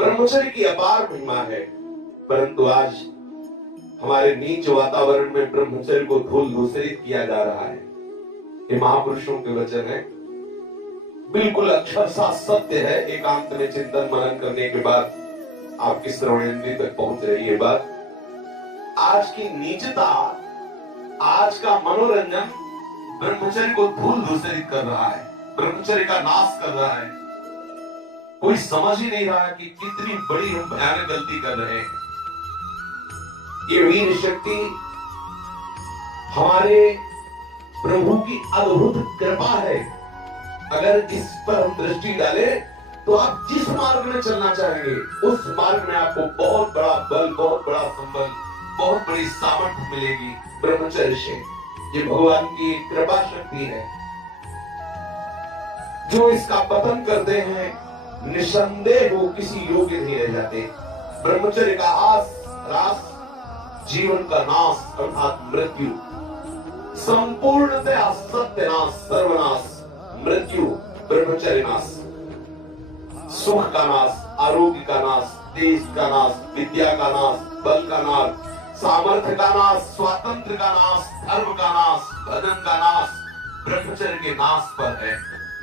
ब्रह्मचर्य की अपार महिमा है, परंतु आज हमारे नीच वातावरण में ब्रह्मचर्य को धूल धूसरित किया जा रहा है। ये महापुरुषों के वचन है, बिल्कुल अक्षरशः सत्य है। एकांत में चिंतन मनन करने के बाद आपकी श्रवण इंद्रिय तक पहुंच रही है बात। आज की नीचता, आज का मनोरंजन ब्रह्मचर्य को धूल धूसरित कर रहा है, ब्रह्मचर्य का नाश कर रहा है। कोई समझ ही नहीं रहा कि कितनी बड़ी हम भयानक गलती कर रहे हैं। ये वीर शक्ति हमारे प्रभु की अद्भुत कृपा है। अगर इस पर हम दृष्टि डालें तो आप जिस मार्ग में चलना चाहेंगे उस मार्ग में आपको बहुत बड़ा बल, बहुत बड़ा संबल, बहुत बड़ी सामर्थ्य मिलेगी ब्रह्मचर्य से। ये भगवान की कृपा शक्ति है। जो इसका पतन करते हैं निसंदेह वो किसी योग्य नहीं रह जाते। ब्रह्मचर्य का रास जीवन का नाश अर्थात मृत्यु, संपूर्णतया सत्यनाश, सर्वनाश, मृत्यु, ब्रह्मचर्य नाश, सुख का नाश, आरोग्य का नाश, देश का नाश, विद्या का नाश, बल का नाश, सामर्थ्य का नाश, स्वातंत्र का नाश, धर्म का नाश, भजन का नाश ब्रह्मचर्य के नाश पर है।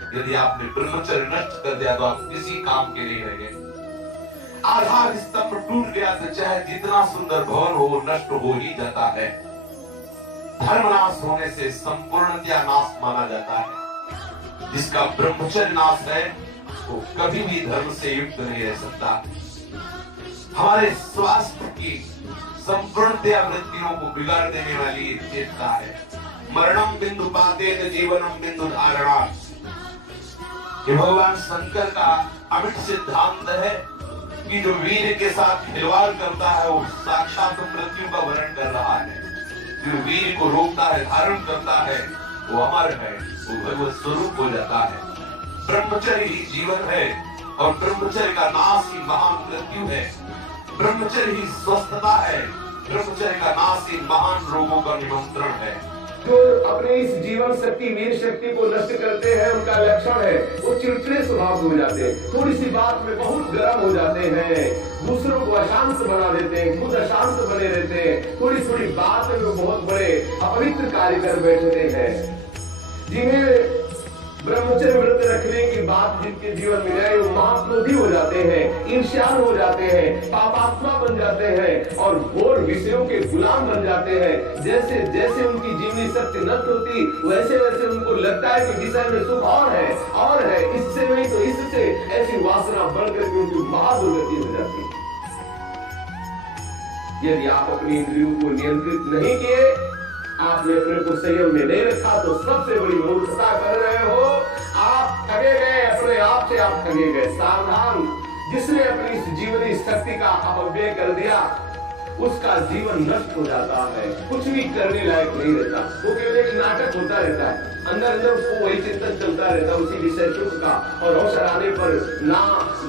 यदि आपने ब्रह्मचर्य नष्ट कर दिया तो आप किसी काम के नहीं रह गए। आधार स्तंभ टूट गया तो चाहे जितना सुंदर भवन हो वो नष्ट हो ही जाता है। धर्म नाश होने से संपूर्णतया नाश माना जाता है। जिसका ब्रह्मचर्य नाश है वो कभी भी धर्म से युक्त नहीं रह सकता। हमारे स्वास्थ्य की संपूर्णतया वृत्तियों को बिगाड़ देने वाली चेतना है। मरणम बिंदु पातेन जीवनम बिंदु धारणा, ये भगवान शंकर का अमिट सिद्धांत है कि जो वीर के साथ खिलवाड़ करता है वो साक्षात मृत्यु का वर्ण कर रहा है। जो वीर को रोकता है, धारण करता है, वो अमर है, वो भगवत स्वरूप हो जाता है। ब्रह्मचर्य ही जीवन है और ब्रह्मचर्य का नाश ही महान मृत्यु है। ब्रह्मचर्य ही स्वस्थता है, ब्रह्मचर्य का नाश ही महान रोगों का निमंत्रण है। जो अपने इस जीवन शक्ति, वीर शक्ति को नष्ट करते हैं उनका लक्षण है वो चिड़चिड़े स्वभाव हो जाते हैं, थोड़ी सी बात में बहुत गर्म हो जाते हैं, दूसरों को अशांत बना देते हैं, खुद अशांत बने रहते हैं, थोड़ी थोड़ी बात में बहुत बड़े अपवित्र कार्य कर बैठते हैं। जिन्हें ब्रह्मचर्य व्रत रखने की बात जिनके जीवन में आए वो महाक्रोधी हो जाते हैं, ईर्ष्यालु हो जाते हैं, पापात्मा बन जाते हैं और घोर विषयों के गुलाम बन जाते हैं। जैसे जैसे उनकी जीवनी शक्ति नष्ट होती वैसे वैसे उनको लगता है कि विषय में सुख और है, इससे नहीं तो इससे, ऐसी वासना बढ़ करके उनकी महादुर्गति हो जाती है। यदि आप अपनी इंद्रियों को नियंत्रित नहीं किए, आपने अपने को संयम में नहीं रखा तो सबसे बड़ी मूर्खता कर रहे हो। आप ठगे गए, अपने आप से आप ठगे गए। सावधान, जिसने अपनी इस जीवनी शक्ति का अपव्यय कर दिया उसका जीवन नष्ट हो जाता है, कुछ भी करने लायक नहीं रहता। वो केवल एक नाटक होता रहता है, अंदर अंदर उसको वही चिंतन चलता रहता है उसी विषय सुख का। और अवसर आने पर ना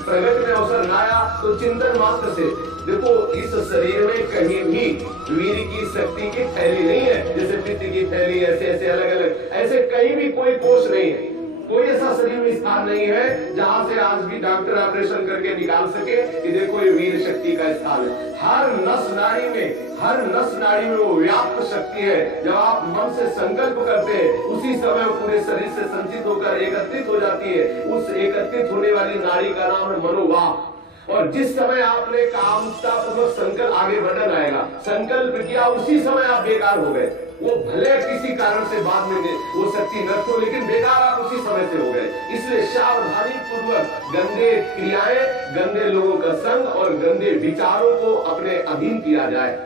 प्रगति में अवसर ना आया तो चिंतन मात्र से। देखो इस शरीर में कहीं भी वीर की शक्ति की थैली नहीं है, जैसे पित्त की थैली, ऐसे ऐसे अलग अलग ऐसे कहीं भी कोई कोष नहीं है। कोई ऐसा शरीर में स्थान नहीं है जहां से आज भी डॉक्टर ऑपरेशन करके निकाल सके कि देखो ये वीर शक्ति का स्थान है। हर नस नाड़ी में वो व्याप्त शक्ति है। जब आप मन से संकल्प करते हैं उसी समय वो पूरे शरीर से संचित होकर एकत्रित हो जाती है। उस एकत्रित होने वाली नाड़ी का नाम है मनोवाक। और जिस समय आपने कामतापूर्वक संकल्प आगे बढ़ना आएगा, संकल्प किया उसी समय आप बेकार हो गए। वो भले किसी कारण से बाद में वो शक्ति नष्ट हो, लेकिन बेकार आप उसी समय से हो गए। इसलिए सावधानी पूर्वक गंदे क्रियाएं, गंदे लोगों का संग और गंदे विचारों को अपने अधीन किया जाए।